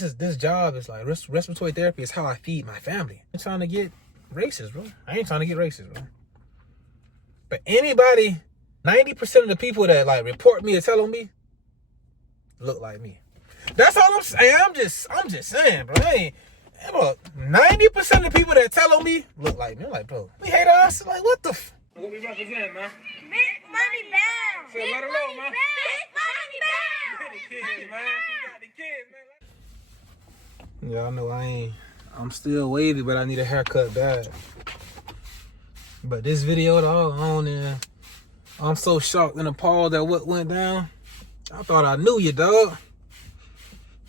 This job is like respiratory therapy is how I feed my family. I'm trying to get racist, bro. I ain't trying to get racist, bro. But anybody, 90% of the people that like report me or tell on me look like me. That's all I'm saying. I'm just saying, bro. Bro, 90% of the people that tell on me look like me. I'm like, bro, we hate us. Like, what the What we represent, man? Big money bound. Say, let her know, man. Big money bound. The kids, man. We got the kids, man. Y'all know I'm still wavy, but I need a haircut bad. But this video, dog, on there, I'm so shocked and appalled at what went down. I thought I knew you, dog.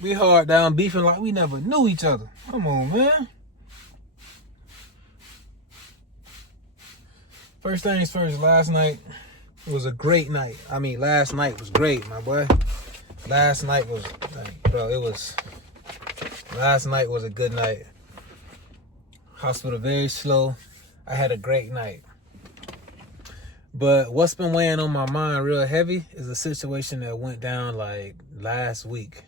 We hard down beefing like we never knew each other. Come on, man. First things first, last night was a great night. I mean, last night was great, my boy. Last night was, last night was a good night. Hospital very slow. I had a great night. But what's been weighing on my mind real heavy is a situation that went down like last week.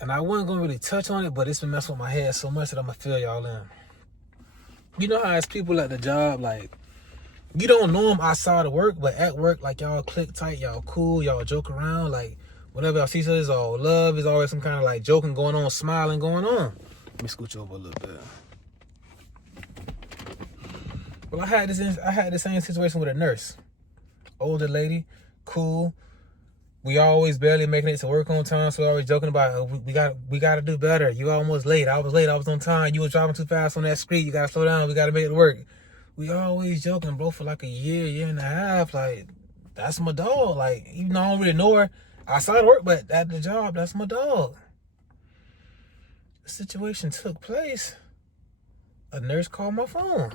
And I wasn't going to really touch on it, but it's been messing with my head so much that I'm going to fill y'all in. You know how it's people at the job, like, you don't know them outside of work, but at work, like, y'all click tight, y'all cool, y'all joke around, like, whenever y'all see each other, it's all love, there's always some kind of, like, joking going on, smiling going on. Let me scoot you over a little bit. Well, I had the same situation with a nurse. Older lady, cool. We always barely making it to work on time, so we're always joking about, oh, we got to do better. You almost late. I was late. I was on time. You was driving too fast on that street. You got to slow down. We got to make it work. We always joking, bro, for like a year and a half. Like, that's my dog. Like, even though I don't really know her outside of work, but at the job, that's my dog. The situation took place. A nurse called my phone.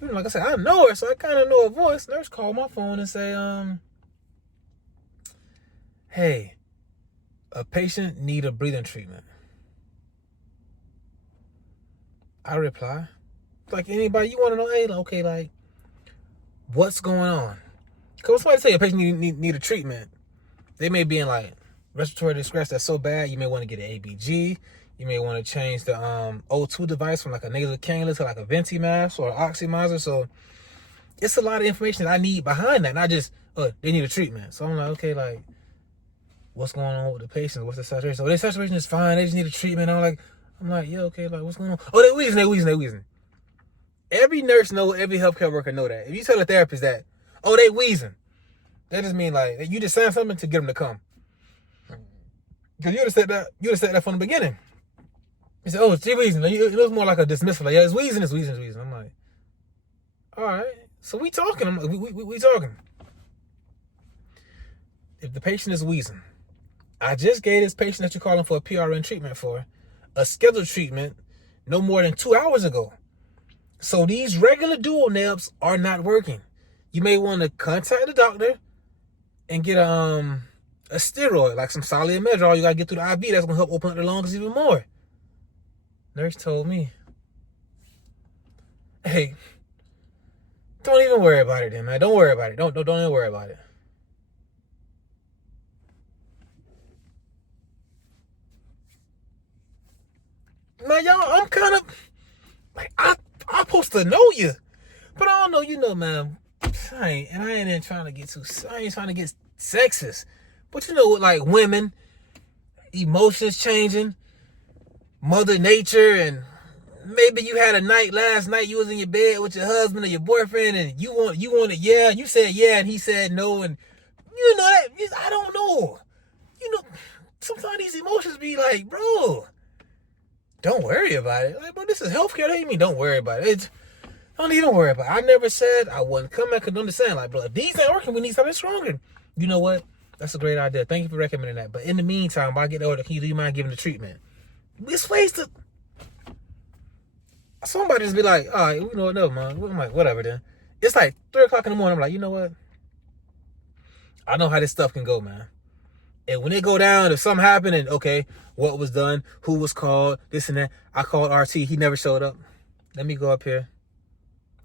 Like I said, I know her, so I kind of know her voice. Nurse called my phone and say, hey, a patient need a breathing treatment. I reply, like anybody, you want to know, hey, okay, like, what's going on? Because when somebody say a patient need a treatment, they may be in like respiratory distress that's so bad, you may want to get an ABG. You may want to change the O2 device from like a nasal cannula to like a venti mask or an oxymizer. So it's a lot of information that I need behind that. Not just, they need a treatment. So I'm like, okay, like, what's going on with the patient? What's the saturation? So their saturation is fine. They just need a treatment. I'm like, yeah, okay, like, what's going on? Oh, they wheezing. Every nurse know, every healthcare worker know that. If you tell a therapist that, oh, they wheezing, that just mean like, you just saying something to get them to come. Because you would have said that from the beginning. He said, oh, it's wheezing. It was more like a dismissal. Like, yeah, it's wheezing. I'm like, all right. So we talking. I'm like, we talking. If the patient is wheezing, I just gave this patient that you're calling for a PRN treatment for a scheduled treatment no more than 2 hours ago. So these regular dual nabs are not working. You may want to contact the doctor and get a steroid, like some solid medrol. You got to get through the IV. That's going to help open up the lungs even more. Nurse told me, hey, don't even worry about it then, man. Don't worry about it. Don't even worry about it. Man, y'all, I'm kind of, like, I'm supposed to know you. But I don't know, you know, man. I ain't trying to get sexist. But you know, like women, emotions changing, Mother Nature, and maybe you had a night last night, you was in your bed with your husband or your boyfriend, and you wanted yeah, and you said yeah, and he said no, and you know that, I don't know. You know, sometimes these emotions be like, bro, don't worry about it. Like, bro, this is healthcare. What do you mean don't worry about it? Don't even worry about it. I never said I wouldn't come back and understand. Like, bro, if these ain't working, we need something stronger. You know what? That's a great idea. Thank you for recommending that. But in the meantime, while I get older, do you mind giving the treatment? This ways to somebody just be like, all right, you know what, no, man. I'm like, whatever then. It's like 3 o'clock in the morning. I'm like, you know what? I know how this stuff can go, man. And when it go down, if something happened and okay, what was done, who was called, this and that. I called RT, he never showed up. Let me go up here.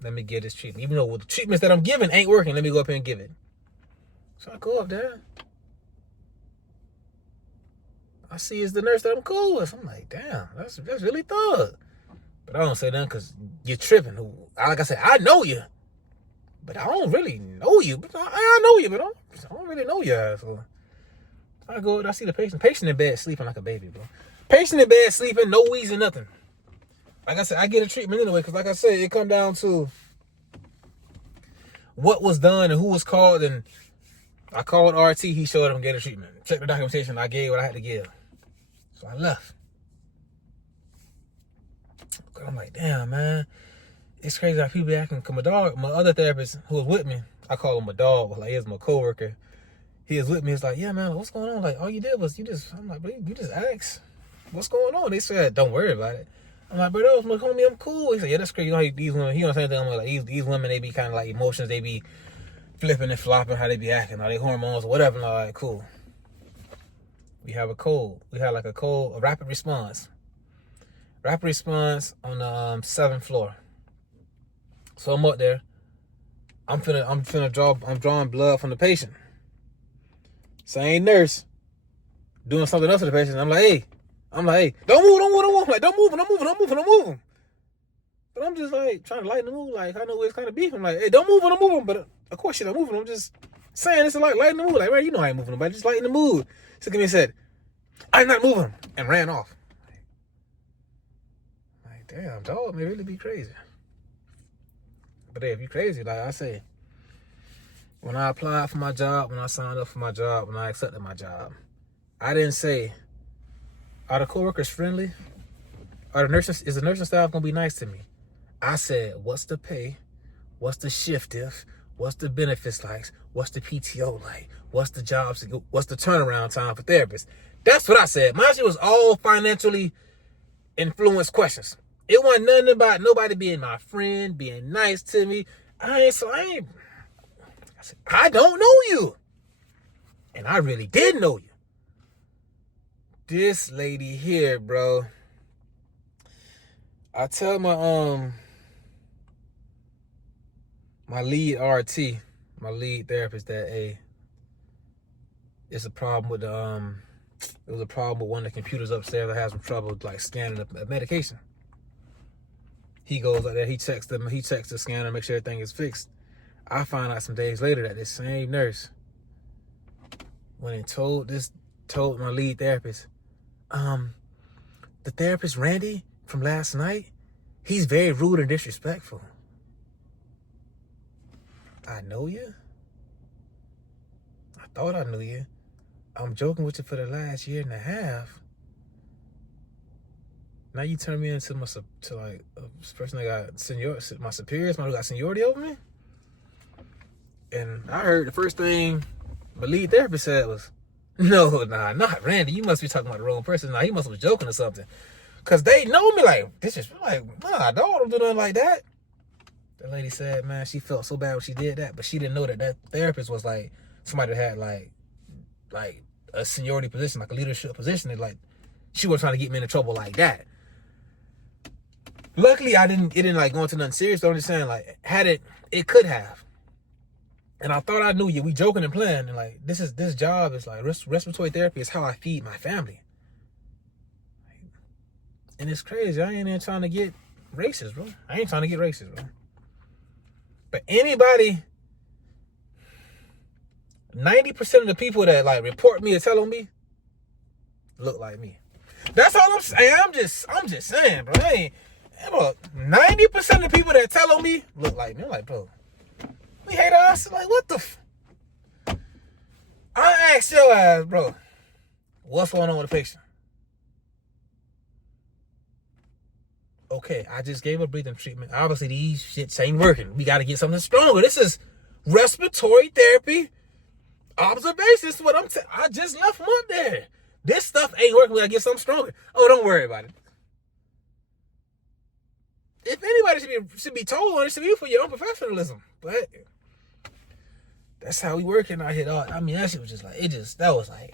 Let me get this treatment. Even though the treatments that I'm giving ain't working, let me go up here and give it. So I go up there. I see it's the nurse that I'm cool with. I'm like, damn, that's really thug. But I don't say nothing because you're tripping. Like I said, I know you, but I don't really know you. But I know you, but I don't really know you. So I go, I see the patient. Patient in bed sleeping like a baby, bro. Patient in bed sleeping, no wheezing, nothing. Like I said, I get a treatment anyway because, like I said, it come down to what was done and who was called. And I called RT. He showed up and gave a treatment. Checked the documentation. I gave what I had to give. So I left. I'm like, damn, man. It's crazy how people be acting. Cause my other therapist who was with me, I call him a dog, but like he was my coworker. He was with me. He's like, yeah, man, what's going on? Like, all you did was I'm like, bro, you just asked, what's going on? They said, don't worry about it. I'm like, bro, that was my homie, I'm cool. He said, yeah, that's crazy. You know how these women, he don't say anything. I'm like these women, they be kind of like emotions, they be flipping and flopping, how they be acting, how they hormones or whatever. And I'm like, cool. We have a code. We have like a rapid response. Rapid response on the 7th floor. So I'm up there. I'm drawing blood from the patient. Same nurse doing something else to the patient. I'm like, hey, don't move. I'm like, don't move. But I'm just like trying to lighten the mood. Like I know it's kind of beef. I'm like, hey, don't move. But of course she's not moving. I'm just saying it's like lighten the mood. Like, man, you know I ain't moving, but just lighten the mood. So me and said, I'm not moving, and ran off. Like, damn, dog may really be crazy. But hey, if you crazy, like I say, when I applied for my job, when I signed up for my job, when I accepted my job, I didn't say, are the coworkers friendly? Is the nursing staff gonna be nice to me? I said, what's the pay? What's the shift diff? What's the benefits like? What's the PTO like? What's the jobs? What's the turnaround time for therapists? That's what I said. My shit was all financially influenced questions. It wasn't nothing about nobody being my friend, being nice to me. I said, I don't know you. And I really did know you. This lady here, bro. I tell my lead RT, my lead therapist, that hey, it's a problem with it was a problem with one of the computers upstairs that has some trouble like scanning the medication. He goes like that, he checks the scanner, make sure everything is fixed. I find out some days later that this same nurse went and told my lead therapist, the therapist Randy from last night, he's very rude and disrespectful. I know you. I thought I knew you. I'm joking with you for the last year and a half. Now you turn me into a person that got my superior, somebody who got seniority over me. And I heard the first thing my lead therapist said was, no, not Randy. You must be talking about the wrong person. He must have been joking or something. Because they know me nah, don't do nothing like that. The lady said, man, she felt so bad when she did that, but she didn't know that therapist was like somebody that had like a seniority position, like a leadership position. And like, she wasn't trying to get me into trouble like that. Luckily, it didn't like go into nothing serious. So I'm just saying, like, it could have. And I thought I knew you. We joking and playing. And like, this job is like respiratory therapy is how I feed my family. And it's crazy. I ain't even trying to get racist, bro. But anybody, 90% of the people that like report me or tell on me look like me. That's all I'm saying. I'm just saying, bro. 90% of the people that tell on me look like me. I'm like, bro, we hate us. Like, what the I asked your ass, bro, what's going on with the patient? Okay, I just gave a breathing treatment. Obviously, these shits ain't working. We got to get something stronger. This is respiratory therapy observation. This is what I just left them up there. This stuff ain't working. We got to get something stronger. Oh, don't worry about it. If anybody should be told on it, should be for your own professionalism. But that's how we working out here. I mean, that shit was just like, that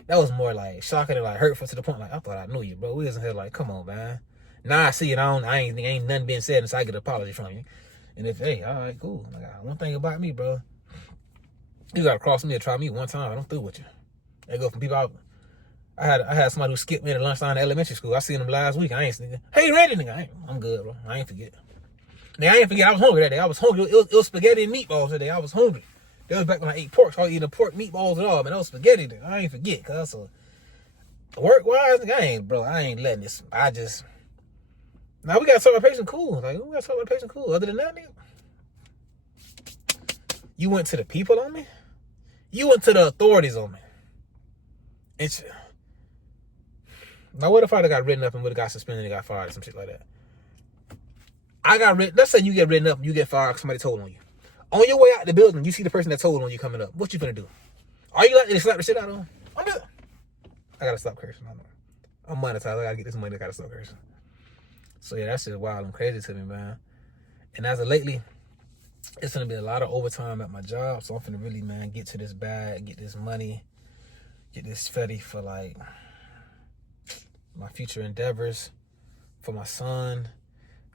was more like shocking and like hurtful to the point like, I thought I knew you, bro. We wasn't here like, come on, man. Now I see it on. Ain't nothing being said until I get an apology from you. And if, hey, all right, cool. Like, one thing about me, bro, you gotta cross me or try me one time. I'm through with you. They go from people out. I had somebody who skipped me at lunchtime in elementary school. I seen him last week. I ain't seen him. Hey, ready, nigga? I'm good, bro. I ain't forget. Now, I ain't forget. I was hungry that day. I was hungry. It was spaghetti and meatballs that day. I was hungry. That was back when I ate pork. So I was eating the pork meatballs and all, man. That was spaghetti. Then. I ain't forget, cuz. So, work-wise, I ain't letting this. Now, we got to talk about patient cool. Like, we got to talk about patient cool. Other than that, nigga, you went to the people on me? You went to the authorities on me. Now, what if I got written up and would have got suspended and got fired or some shit like that? Let's say you get written up and you get fired, somebody told on you. On your way out the building, you see the person that told on you coming up. What you gonna do? Are you likely to slap the shit out of him? I gotta stop cursing. I'm monetized. I gotta get this money. I gotta stop cursing. So yeah, that's just wild and crazy to me, man. And as of lately, it's gonna be a lot of overtime at my job. So I'm finna really, man, get to this bag, get this money, get this ready for like my future endeavors, for my son.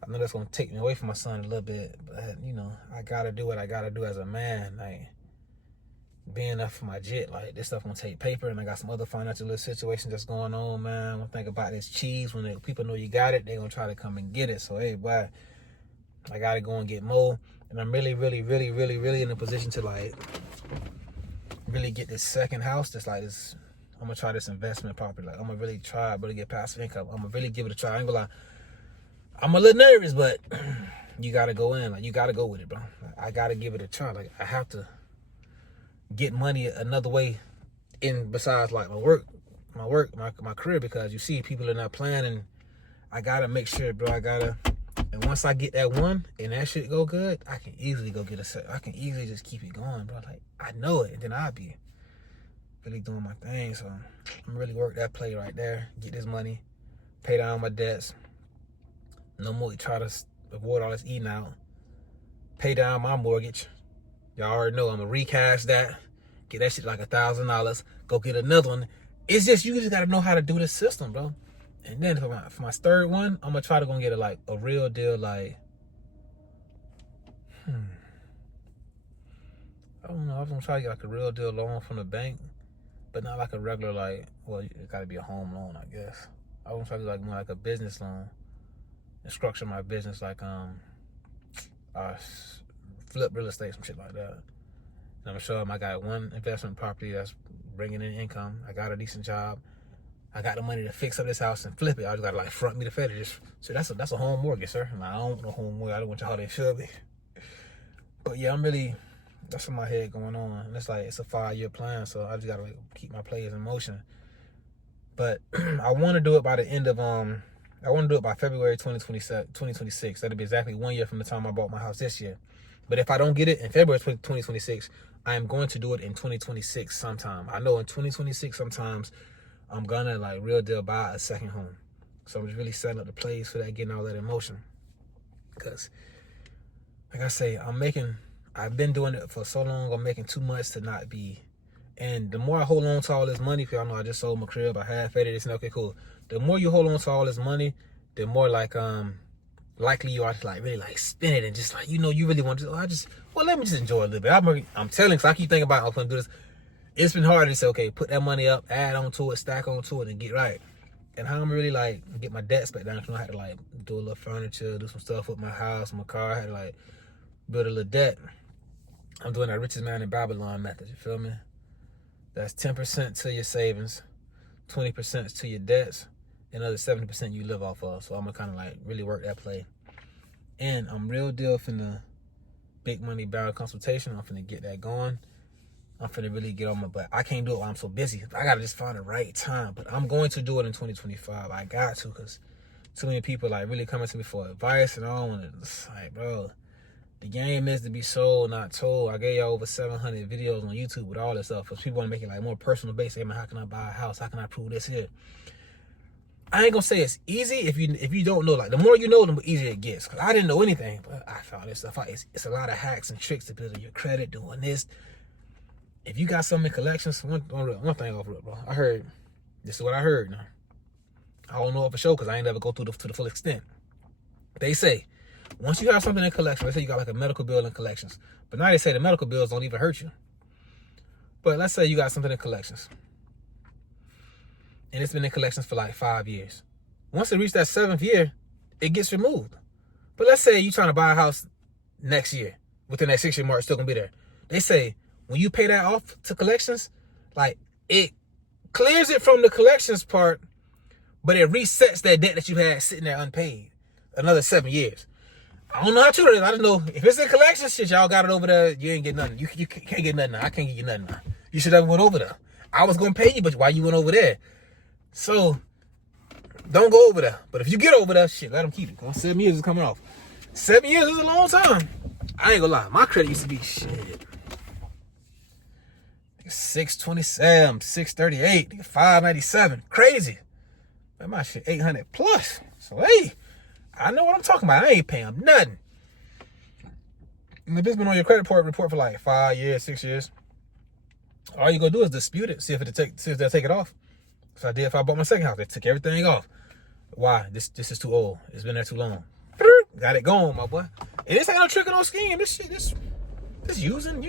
I know that's gonna take me away from my son a little bit, but you know, I gotta do what I gotta do as a man. Like being up for my jit, like this stuff gonna take paper, and I got some other financial little situations that's going on, man. I'm gonna think about this cheese. When people know you got it, they gonna try to come and get it. So hey, boy, I gotta go and get more, and I'm really in a position to like really get this second house. That's like this. I'm gonna try this investment property. Like I'm gonna really try, but to get passive income. I'm gonna really give it a try. I ain't gonna lie. I'm a little nervous, but you gotta go in. Like you gotta go with it, bro. I gotta give it a try. Like I have to get money another way in besides like my career, because you see people are not planning. I gotta make sure, bro. And once I get that one and that shit go good, I can easily go get a set. I can easily just keep it going, bro. Like I know it, and then I'll be really doing my thing. So I'm really work that play right there. Get this money, pay down my debts. No more try to avoid all this eating out. Pay down my mortgage. Y'all already know I'm gonna recast that. Get that shit like $1,000. Go get another one. It's just you just gotta know how to do this system, bro. And then for my third one, I'm gonna try to go get a real deal like. I don't know. I was gonna try to get like a real deal loan from the bank, but not like a regular like. Well, it gotta be a home loan, I guess. I was gonna try to do like more like a business loan. And structure my business like flip real estate, some shit like that. And I'm gonna show them I got one investment property that's bringing in income. I got a decent job. I got the money to fix up this house and flip it. I just gotta like front me the Fed. So that's a home mortgage, sir. I don't want no home mortgage. I don't want y'all how they should be. But yeah, that's in my head going on. And it's like it's a 5-year plan, so I just gotta like, keep my players in motion. But I want to do it by the end of I want to do it by February 2026. That'll be exactly 1 year from the time I bought my house this year. But if I don't get it in February 2026, I am going to do it in 2026 sometime. I know in 2026 sometimes I'm gonna like real deal buy a second home. So I'm just really setting up the plays for that, getting all that in motion. Because, like I say, I've been doing it for so long, I'm making too much to not be. And the more I hold on to all this money, because y'all know I just sold my crib, I half-faded this, and okay, cool. The more you hold on to all this money, the more like likely you are to like really like spend it and just like, you know, you really want to, let me just enjoy a little bit. I'm telling you, because I keep thinking about, I'm going to do this. It's been hard to say, okay, put that money up, add on to it, stack on to it, and get right. And how I'm really like get my debts back down. So I had to like do a little furniture, do some stuff with my house, my car. I had to like build a little debt. I'm doing that richest man in Babylon method, you feel me? That's 10% to your savings, 20% to your debts, and another 70% you live off of. So I'm gonna kind of like really work that play. And I'm real deal finna big money barrel consultation. I'm finna get that going. I'm finna really get on my butt. I can't do it while I'm so busy. I gotta just find the right time. But I'm going to do it in 2025. I got to, because too many people like really coming to me for advice, and I don't want to. It's like, bro, the game is to be sold, not told. I gave y'all over 700 videos on YouTube with all this stuff, because people want to make it like more personal based. Hey man, how can I buy a house? How can I prove this here? I ain't gonna say it's easy if you don't know. Like the more you know, the easier it gets. Cause I didn't know anything, but I found this stuff out. It's a lot of hacks and tricks to build your credit, doing this. If you got something in collections, one thing off rip, bro. I heard, this is what I heard now. I don't know it for sure because I ain't never go through to the full extent. They say, once you have something in collection, let's say you got like a medical bill in collections. But now they say the medical bills don't even hurt you. But let's say you got something in collections. and it's been in collections for like 5 years. Once it reaches that 7th year, it gets removed. But let's say you're trying to buy a house next year. Within that 6-year mark, it's still going to be there. They say when you pay that off to collections, like it clears it from the collections part, but it resets that debt that you had sitting there unpaid. Another 7 years. I don't know how true it is. I don't know. If it's in collections, shit, y'all got it over there, you ain't get nothing. You can't get nothing now. I can't get you nothing now. You should have went over there. I was going to pay you, but why you went over there? So, don't go over there. But if you get over there, shit, let them keep it. 'Cause 7 years is coming off. 7 years is a long time. I ain't gonna lie. My credit used to be shit. 627, 638, 597. Crazy. Man, my shit 800 plus. So, hey, I know what I'm talking about. I ain't paying them nothing. And if it's been on your credit report for like 5 years, 6 years, all you gonna do is dispute it, see if they'll take it off. So if I bought my second house, they took everything off. Why? This is too old. It's been there too long. Got it going, my boy. And this ain't no trick or no scheme. This shit, this using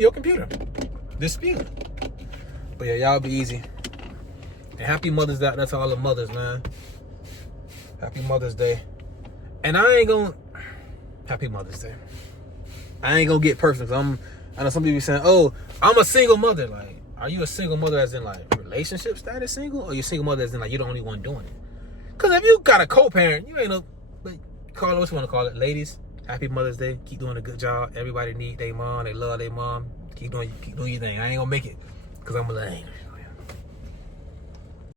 your computer. Dispute. But yeah, y'all be easy. And happy Mother's Day. That's all the mothers, man. Happy Mother's Day. And I ain't gonna. Happy Mother's Day. I ain't gonna get personal. I know some people saying, "Oh, I'm a single mother." Like, are you a single mother as in like relationship status single, or you single mother as in like you're the only one doing it? Because if you got a co-parent, you ain't no. Like, call it what you want to call it, ladies. Happy Mother's Day. Keep doing a good job. Everybody need their mom. They love their mom. Keep doing your thing. I ain't gonna make it because I'm a lame.